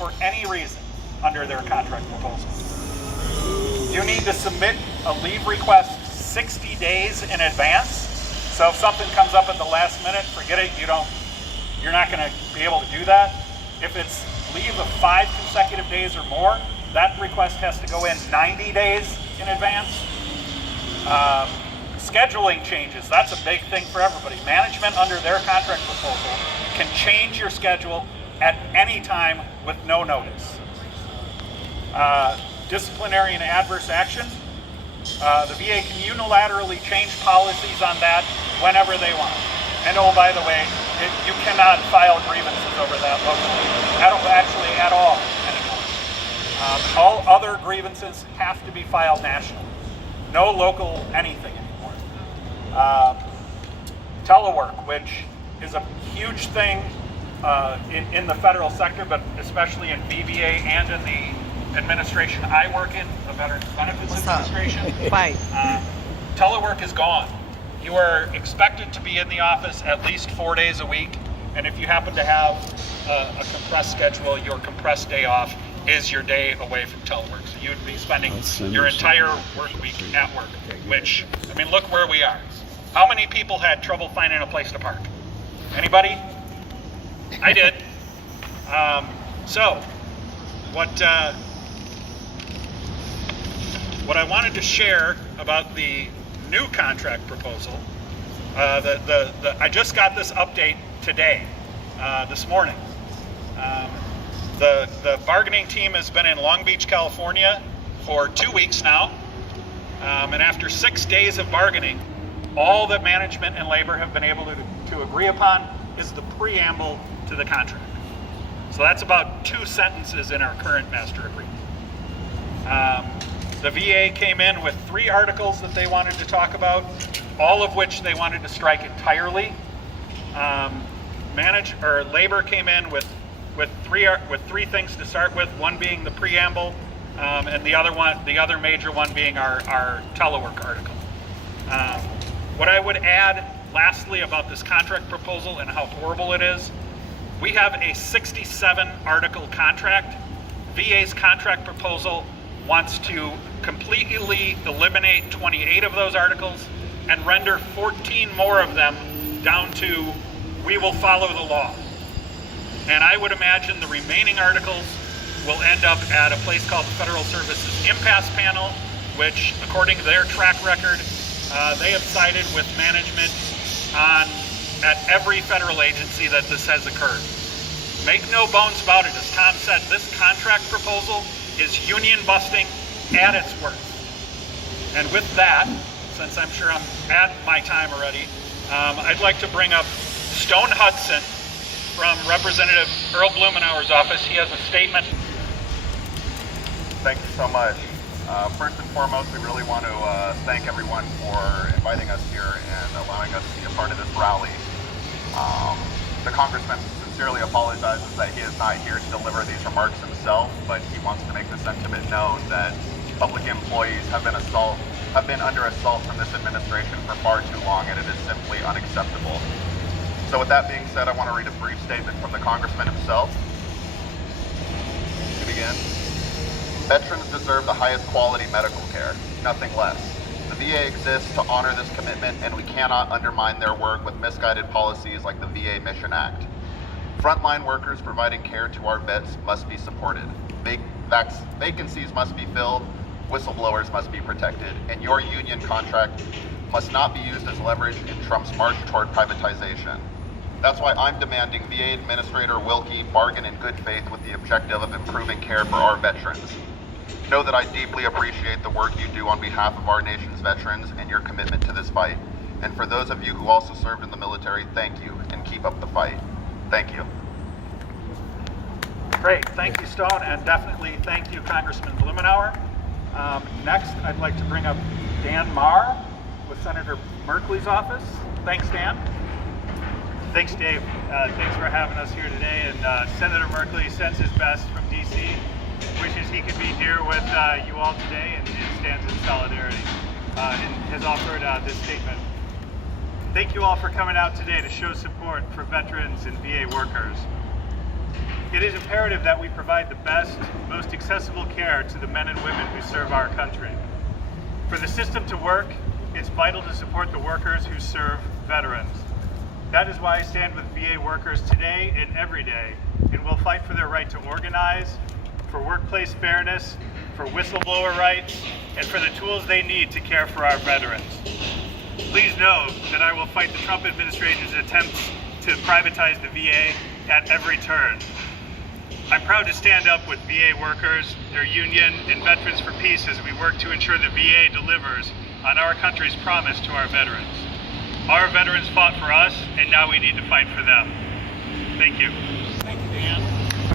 for any reason under their contract proposal. You need to submit a leave request 60 days in advance. So if something comes up at the last minute, forget it, you're not going to be able to do that. If it's leave of 5 consecutive days or more, that request has to go in 90 days in advance. Scheduling changes, that's a big thing for everybody. Management under their contract proposal can change your schedule at any time with no notice. Disciplinary and adverse actions, the VA can unilaterally change policies on that whenever they want. And oh, by the way, you cannot file grievances over that locally, actually at all anymore. All other grievances have to be filed nationally. No local anything anymore. Telework, which is a huge thing in the federal sector, but especially in VBA and in the administration I work in, the Veterans Benefits Administration. Telework is gone. You are expected to be in the office at least 4 days a week, and if you happen to have a compressed schedule, your compressed day off is your day away from telework. So you'd be spending your entire work week at work, which, I mean, look where we are. How many people had trouble finding a place to park? Anybody? I did. So, what I wanted to share about the new contract proposal, I just got this update today, this morning. The bargaining team has been in Long Beach, California for 2 weeks now, and after 6 days of bargaining, all that management and labor have been able to agree upon is the preamble to the contract. So that's about 2 sentences in our current master agreement. The VA came in with 3 articles that they wanted to talk about, all of which they wanted to strike entirely. Labor came in with 3 things to start with, one being the preamble, and the other major one being our telework article. What I would add lastly about this contract proposal and how horrible it is, we have a 67 article contract. VA's contract proposal wants to completely eliminate 28 of those articles and render 14 more of them down to we will follow the law. And I would imagine the remaining articles will end up at a place called the Federal Services Impasse Panel, which, according to their track record, they have sided with management at every federal agency that this has occurred. Make no bones about it, as Tom said, this contract proposal is union busting at its worst. And with that, since I'm sure I'm at my time already, I'd like to bring up Stone Hudson from Representative Earl Blumenauer's office. He has a statement. Thank you so much. First and foremost, we really want to thank everyone for inviting us here and allowing us to be a part of this rally. The Congressman sincerely apologizes that he is not here to deliver these remarks himself, but he wants to make the sentiment known that public employees have been under assault from this administration for far too long, and it is simply unacceptable. So with that being said, I want to read a brief statement from the Congressman himself. To begin, veterans deserve the highest quality medical care, nothing less. The VA exists to honor this commitment, and we cannot undermine their work with misguided policies like the VA Mission Act. Frontline workers providing care to our vets must be supported. Vacancies must be filled, whistleblowers must be protected, and your union contract must not be used as leverage in Trump's march toward privatization. That's why I'm demanding VA Administrator Wilkie bargain in good faith with the objective of improving care for our veterans. Know that I deeply appreciate the work you do on behalf of our nation's veterans and your commitment to this fight. And for those of you who also served in the military, thank you, and keep up the fight. Thank you. Great, thank you, Stone, and definitely thank you, Congressman Blumenauer. Next, I'd like to bring up Dan Mahr with Senator Merkley's office. Thanks, Dan. Thanks, Dave. Thanks for having us here today. And Senator Merkley sends his best from DC. Wishes he could be here with you all today and stands in solidarity and has offered this statement. Thank you all for coming out today to show support for veterans and VA workers. It is imperative that we provide the best, most accessible care to the men and women who serve our country. For the system to work, it's vital to support the workers who serve veterans. That is why I stand with VA workers today and every day, and will fight for their right to organize, for workplace fairness, for whistleblower rights, and for the tools they need to care for our veterans. Please know that I will fight the Trump administration's attempts to privatize the VA at every turn. I'm proud to stand up with VA workers, their union, and Veterans for Peace as we work to ensure the VA delivers on our country's promise to our veterans. Our veterans fought for us, and now we need to fight for them. Thank you. Thank you, Dan.